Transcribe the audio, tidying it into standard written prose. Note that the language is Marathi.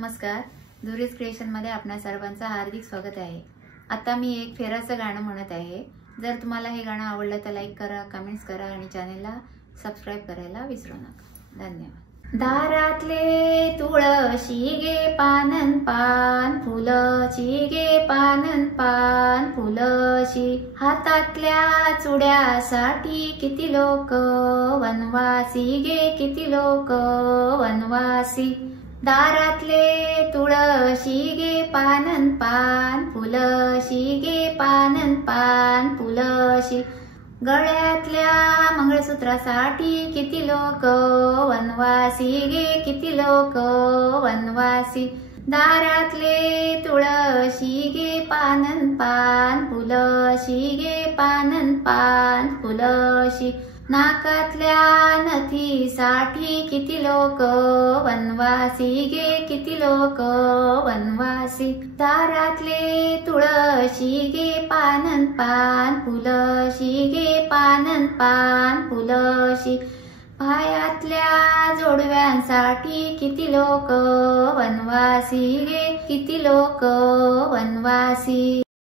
नमस्कार, धुरीज क्रिएशनमध्ये आपणा सर्वांचं हार्दिक स्वागत आहे। आता मी एक फेराचं गाणं म्हणत आहे। जर तुम्हाला हे गाणं आवडलं तर लाईक करा, कमेंट्स करा आणि चॅनलला सबस्क्राइब करायला विसरू नका। धन्यवाद। दारातले तुळशी गे पानन पान फुलची गे पानन पान फुलची, हातातल्या चुड्यासाठी किती लोक वनवासी गे किती लोक वनवासी। दारातले तुळशी गे पानन पान फुलशी गे पानन पान फुलशी, गळ्यातल्या मंगळसूत्रासाठी किती लोक वनवासी गे किती लोक वनवासी। दारातले तुळशी गे पानन पान फुलशी गे पानन पान फुलशी, नाकातल्या नथीसाठी किती लोक वनवासी गे किती लोक वनवासी। दारातले तुळशी गे पानन पान फुलशी गे पानन पान फुलशी, पायातल्या जोडव्यांसाठी किती लोक वनवासी गे किती लोक वनवासी।